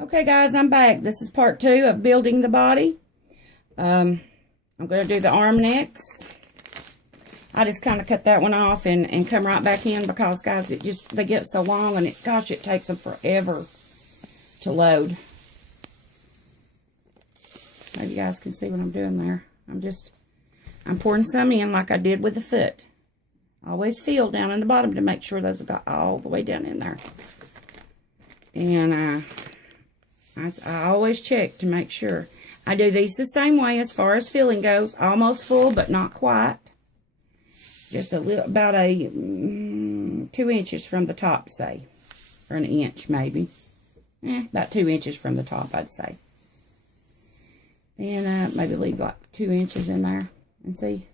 Okay, guys, I'm back. This is part 2 of building the body. I'm going to do the arm next. I just kind of cut that one off and come right back in because, guys, they get so long and gosh, it takes them forever to load. Maybe you guys can see what I'm doing there. I'm pouring some in like I did with the foot. I always feel down in the bottom to make sure those got all the way down in there. And I always check to make sure. I do these the same way as far as filling goes. Almost full, but not quite. Just a little, about 2 inches from the top, say. Or an inch, maybe. About 2 inches from the top, I'd say. And maybe leave like 2 inches in there. And see?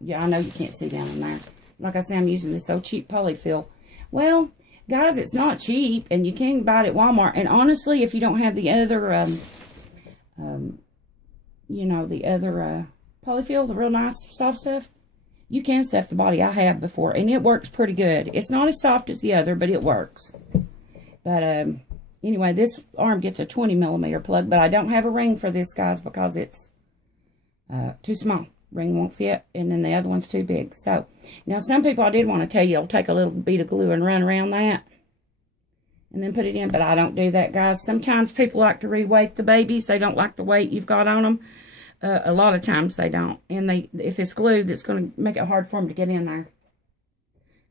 Yeah, I know you can't see down in there. Like I said, I'm using this so cheap polyfill. Well, guys, it's not cheap, and you can buy it at Walmart. And honestly, if you don't have the other, you know, the other polyfill, the real nice soft stuff, you can stuff the body. I have before, and it works pretty good. It's not as soft as the other, but it works. But anyway, this arm gets a 20 millimeter plug, but I don't have a ring for this, guys, because it's too small. Ring won't fit, and then the other one's too big. So, now some people, I did want to tell you, will take a little bit of glue and run around that and then put it in, but I don't do that, guys. Sometimes people like to re-weight the babies. They don't like the weight you've got on them. A lot of times they don't, and if it's glued, it's going to make it hard for them to get in there.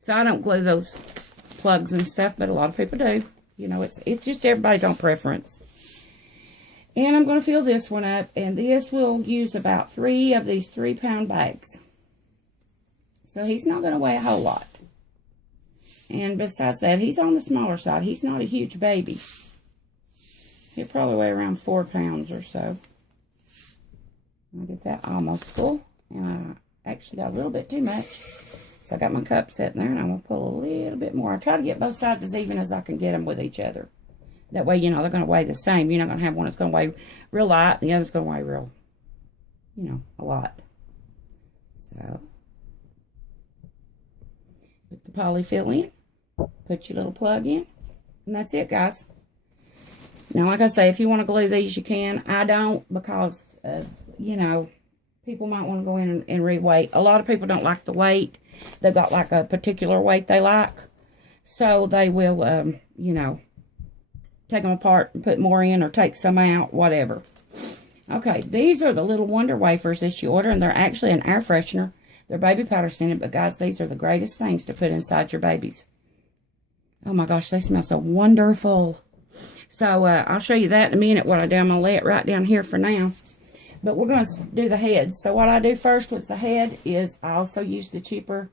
So I don't glue those plugs and stuff, but a lot of people do. You know, it's just everybody's own preference. And I'm going to fill this one up, and this will use about 3 of these 3-pound bags. So he's not going to weigh a whole lot. And besides that, he's on the smaller side. He's not a huge baby. He'll probably weigh around 4 pounds or so. I'll get that almost full. And I actually got a little bit too much. So I got my cup sitting there, and I'm going to pull a little bit more. I try to get both sides as even as I can get them with each other. That way, you know, they're going to weigh the same. You're not going to have one that's going to weigh real light, and the other's going to weigh real, you know, a lot. So, put the polyfill in. Put your little plug in. And that's it, guys. Now, like I say, if you want to glue these, you can. I don't, because, you know, people might want to go in and re-weight. A lot of people don't like the weight. They've got, like, a particular weight they like. So, they will, you know, take them apart and put more in, or take some out, whatever. Okay, these are the little Wonder Wafers that you order, and they're actually an air freshener. They're baby powder scented, but guys, these are the greatest things to put inside your babies. Oh my gosh, they smell so wonderful. So, I'll show you that in a minute, what I do. I'm going to lay it right down here for now. But we're going to do the heads. So, what I do first with the head is I also use the cheaper,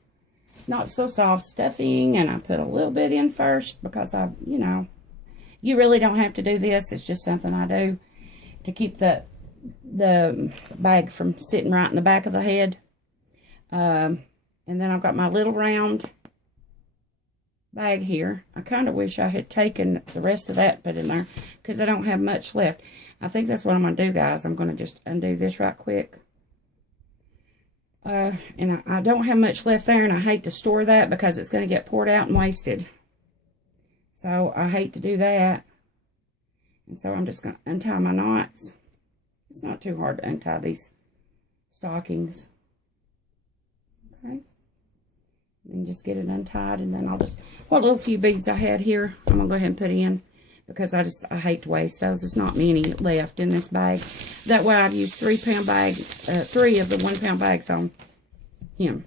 not so soft stuffing, and I put a little bit in first because you know, you really don't have to do this. It's just something I do to keep the bag from sitting right in the back of the head. And then I've got my little round bag here. I kind of wish I had taken the rest of that and put in there because I don't have much left. I think that's what I'm going to do, guys. I'm going to just undo this right quick. And I don't have much left there, and I hate to store that because it's going to get poured out and wasted. So, I hate to do that. And so, I'm just going to untie my knots. It's not too hard to untie these stockings. Okay. And just get it untied. And then I'll just, what little few beads I had here, I'm going to go ahead and put in. Because I hate to waste those. There's not many left in this bag. That way, I've used 3-pound bag, 3 of the 1-pound bags on him.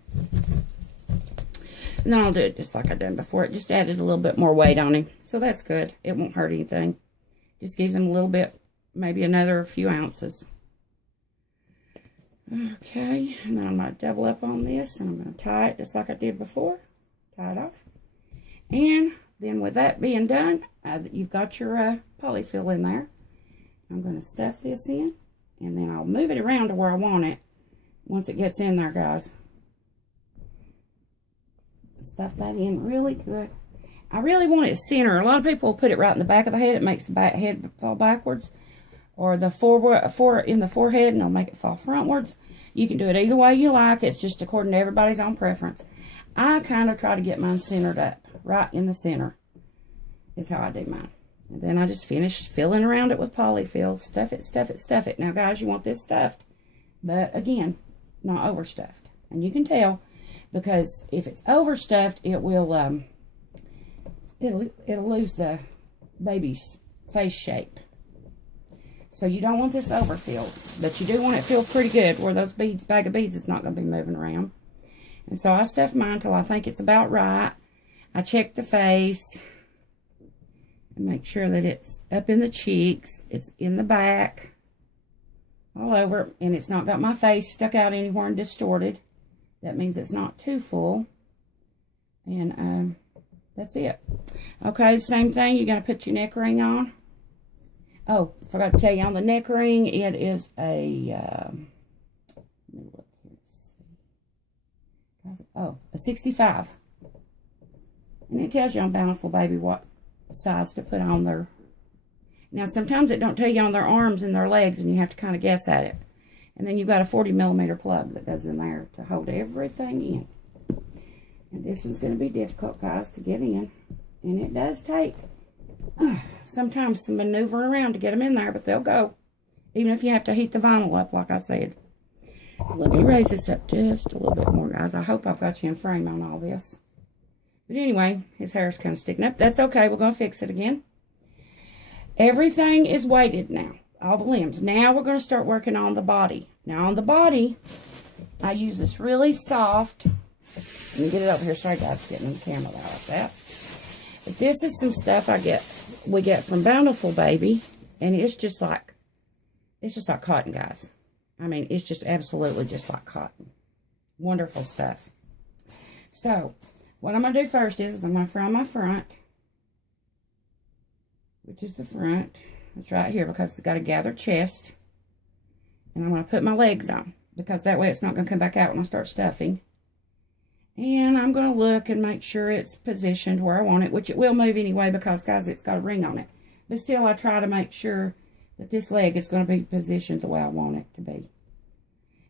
And then I'll do it just like I done before. It just added a little bit more weight on him. So that's good. It won't hurt anything. Just gives him a little bit, maybe another few ounces. Okay. And then I'm going to double up on this. And I'm going to tie it just like I did before. Tie it off. And then with that being done, you've got your polyfill in there. I'm going to stuff this in. And then I'll move it around to where I want it. Once it gets in there, guys. Stuff that in really good. I really want it center. A lot of people will put it right in the back of the head. It makes the head fall backwards. Or the in the forehead, and it'll make it fall frontwards. You can do it either way you like. It's just according to everybody's own preference. I kind of try to get mine centered up. Right in the center is how I do mine. And then I just finish filling around it with polyfill. Stuff it, stuff it, stuff it. Now, guys, you want this stuffed. But, again, not overstuffed. And you can tell, because if it's overstuffed, it will, it'll lose the baby's face shape. So you don't want this overfilled, but you do want it filled pretty good where those beads, bag of beads is not going to be moving around. And so I stuff mine till I think it's about right. I check the face and make sure that it's up in the cheeks, it's in the back, all over, and it's not got my face stuck out anywhere and distorted. That means it's not too full. And that's it. Okay, same thing. You're going to put your neck ring on. Oh, forgot to tell you, on the neck ring, it is a, let me look here to see. Oh, a 65. And it tells you on Bountiful Baby what size to put on their. Now, sometimes it don't tell you on their arms and their legs, and you have to kind of guess at it. And then you've got a 40mm plug that goes in there to hold everything in. And this one's going to be difficult, guys, to get in. And it does take sometimes some maneuvering around to get them in there, but they'll go. Even if you have to heat the vinyl up, like I said. Let me raise this up just a little bit more, guys. I hope I've got you in frame on all this. But anyway, his hair is kind of sticking up. That's okay. We're going to fix it again. Everything is weighted now. All the limbs. Now we're going to start working on the body. Now on the body, I use this really soft. Let me get it over here. Sorry, guys, getting in the camera like that. But this is some stuff we get from Bountiful Baby, and it's just like cotton, guys. I mean, it's just absolutely just like cotton. Wonderful stuff. So, what I'm going to do first is I'm going to frown my front, which is the front. It's right here because it's got a gathered chest. And I'm going to put my legs on, because that way it's not going to come back out when I start stuffing. And I'm going to look and make sure it's positioned where I want it, which it will move anyway because, guys, it's got a ring on it. But still, I try to make sure that this leg is going to be positioned the way I want it to be.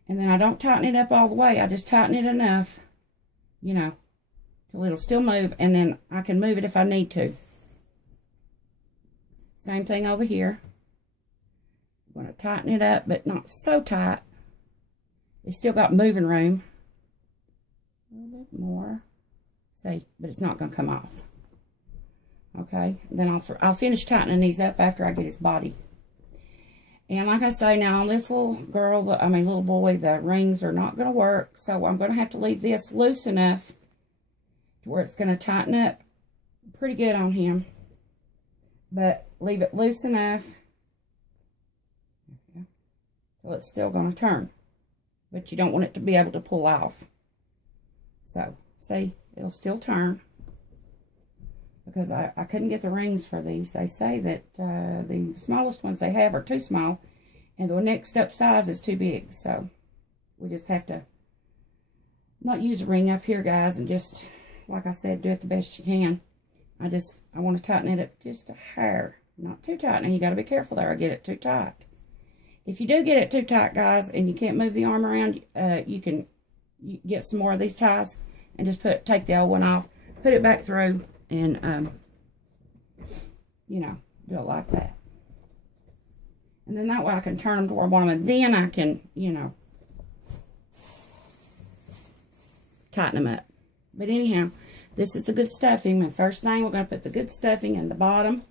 And then I don't tighten it up all the way. I just tighten it enough, you know, till it'll still move. And then I can move it if I need to. Same thing over here. I'm going to tighten it up, but not so tight. It's still got moving room. A little bit more. See, but it's not going to come off. Okay, then I'll finish tightening these up after I get his body. And like I say, now on this little girl, little boy, the rings are not going to work. So I'm going to have to leave this loose enough to where it's going to tighten up pretty good on him. But leave it loose enough so it's still going to turn. But you don't want it to be able to pull off. So, see, it'll still turn. Because I couldn't get the rings for these. They say that the smallest ones they have are too small. And the next up size is too big. So, we just have to not use a ring up here, guys. And just, like I said, do it the best you can. I want to tighten it up just a hair. Not too tight. And you got to be careful there. I get it too tight. If you do get it too tight, guys, and you can't move the arm around, you can get some more of these ties and just take the old one off, put it back through, and, you know, do it like that. And then that way I can turn them to where I want them, and then I can, you know, tighten them up. But anyhow, this is the good stuffing. The first thing, we're going to put the good stuffing in the bottom.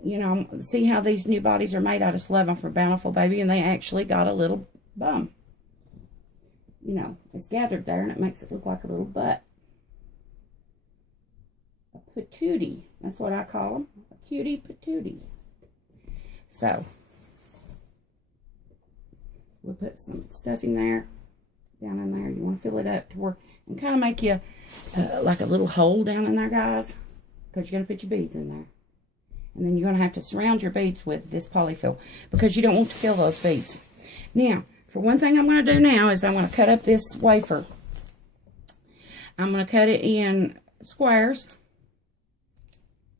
You know, see how these new bodies are made? I just love them for Bountiful Baby, and they actually got a little bum. You know, it's gathered there, and it makes it look like a little butt. A patootie. That's what I call them. A cutie patootie. So, we'll put some stuffing there, down in there. You want to fill it up to where, and kind of make you like a little hole down in there, guys, because you're going to put your beads in there. And then you're going to have to surround your beads with this polyfill, because you don't want to fill those beads. Now, for one thing I'm going to do now is I'm going to cut up this wafer. I'm going to cut it in squares,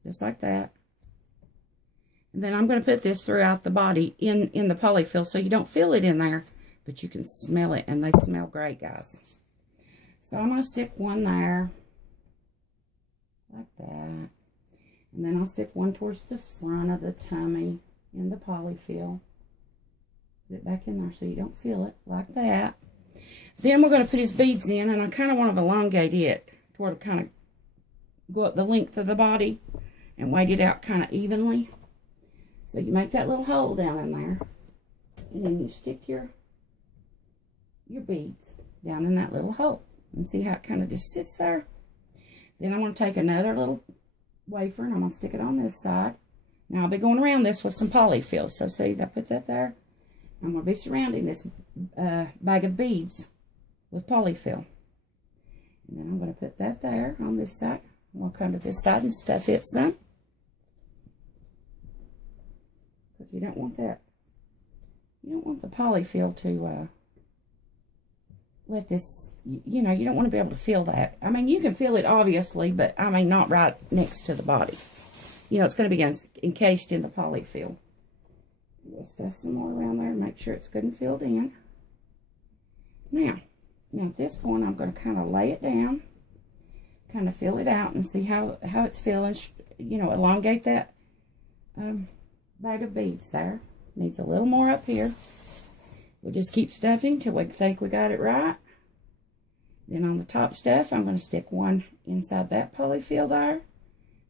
just like that. And then I'm going to put this throughout the body in the polyfill, so you don't fill it in there, but you can smell it, and they smell great, guys. So I'm going to stick one there, like that. And then I'll stick one towards the front of the tummy in the polyfill. Put it back in there so you don't feel it, like that. Then we're going to put his beads in, and I kind of want to elongate it to where it kind of go up the length of the body and weight it out kind of evenly. So you make that little hole down in there, and then you stick your beads down in that little hole. And see how it kind of just sits there? Then I'm going to take another little wafer, and I'm going to stick it on this side. Now I'll be going around this with some polyfill. So see, I put that there. I'm going to be surrounding this bag of beads with polyfill. And then I'm going to put that there on this side. I'm going to come to this side and stuff it some. Because you don't want that. You don't want the polyfill to let this, you know, you don't want to be able to feel that. I mean, you can feel it obviously, but I mean, not right next to the body. You know, it's going to be encased in the polyfill. We'll stuff some more around there and make sure it's good and filled in. Now at this point, I'm going to kind of lay it down, kind of fill it out and see how it's feeling. You know, elongate that bag of beads there. Needs a little more up here. We'll just keep stuffing till we think we got it right. Then on the top stuff, I'm going to stick one inside that polyfill there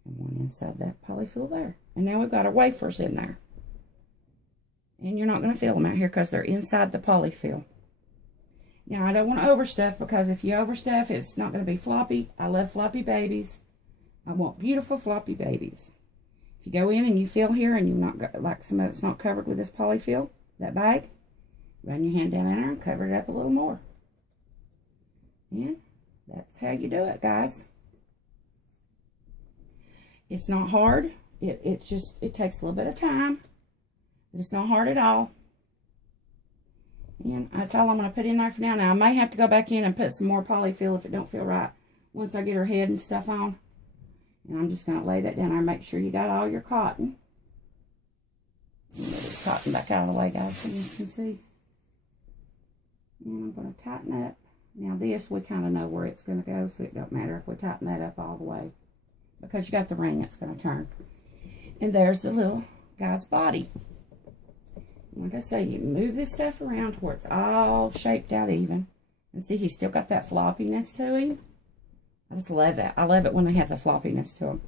and one inside that polyfill there. And now we've got our wafers in there. And you're not going to feel them out here because they're inside the polyfill. Now, I don't want to overstuff, because if you overstuff, it's not going to be floppy. I love floppy babies. I want beautiful floppy babies. If you go in and you feel here and you've not got, like some of it's not covered with this polyfill, that bag, run your hand down in there and cover it up a little more. And that's how you do it, guys. It's not hard. It takes a little bit of time. But it's not hard at all. And that's all I'm going to put in there for now. Now, I may have to go back in and put some more polyfill if it don't feel right once I get her head and stuff on. And I'm just going to lay that down there and make sure you got all your cotton. And get this cotton back out of the way, guys, so you can see. And I'm going to tighten up. Now, this, we kind of know where it's going to go, so it don't matter if we tighten that up all the way. Because you got the ring, it's going to turn. And there's the little guy's body. Like I say, you move this stuff around to where it's all shaped out even. And see, he's still got that floppiness to him. I just love that. I love it when they have the floppiness to them.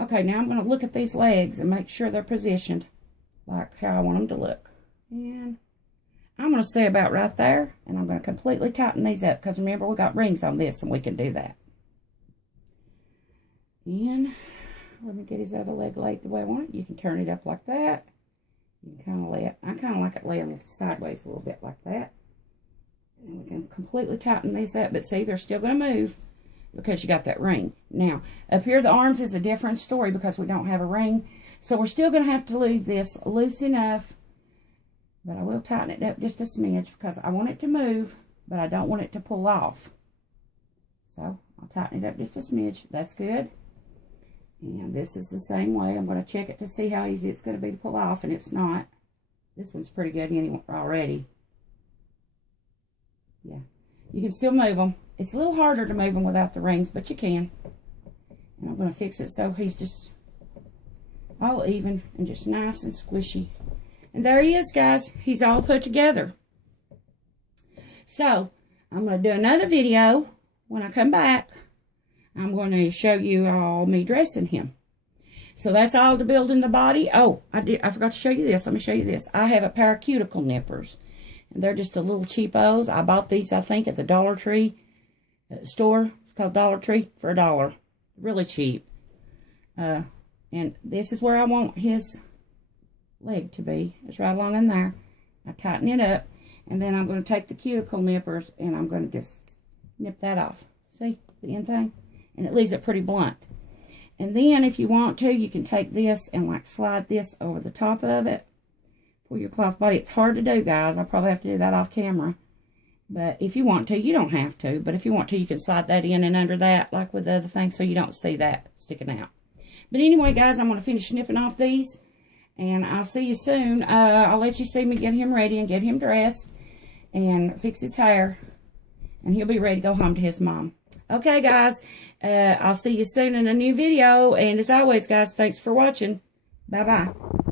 Okay, now I'm going to look at these legs and make sure they're positioned like how I want them to look. And I'm going to say about right there. And I'm going to completely tighten these up. Because remember, we got rings on this and we can do that. And let me get his other leg laid the way I want it. You can turn it up like that. You can kind of lay it. I kind of like it laying sideways a little bit like that. And we can completely tighten these up. But see, they're still going to move because you got that ring. Now, up here, the arms is a different story because we don't have a ring. So we're still going to have to leave this loose enough. But I will tighten it up just a smidge because I want it to move, but I don't want it to pull off. So I'll tighten it up just a smidge. That's good. And this is the same way. I'm going to check it to see how easy it's going to be to pull off, and it's not. This one's pretty good anyway already. Yeah. You can still move them. It's a little harder to move them without the rings, but you can. And I'm going to fix it so he's just all even and just nice and squishy. And there he is, guys. He's all put together. So, I'm going to do another video when I come back. I'm going to show you all me dressing him. So that's all to build in the body. Oh, I forgot to show you this. Let me show you this. I have a pair of cuticle nippers. And they're just a little cheapos. I bought these, I think, at the Dollar Tree store. It's called Dollar Tree for $1. Really cheap. And this is where I want his leg to be. It's right along in there. I tighten it up. And then I'm going to take the cuticle nippers and I'm going to just nip that off. See the end thing? And it leaves it pretty blunt. And then if you want to, you can take this and like slide this over the top of it for your cloth body. It's hard to do, guys. I'll probably have to do that off camera. But if you want to, you don't have to. But if you want to, you can slide that in and under that like with the other thing so you don't see that sticking out. But anyway, guys, I'm going to finish snipping off these. And I'll see you soon. I'll let you see me get him ready and get him dressed and fix his hair. And he'll be ready to go home to his mom. Okay, guys. I'll see you soon in a new video. And as always, guys, thanks for watching. Bye-bye.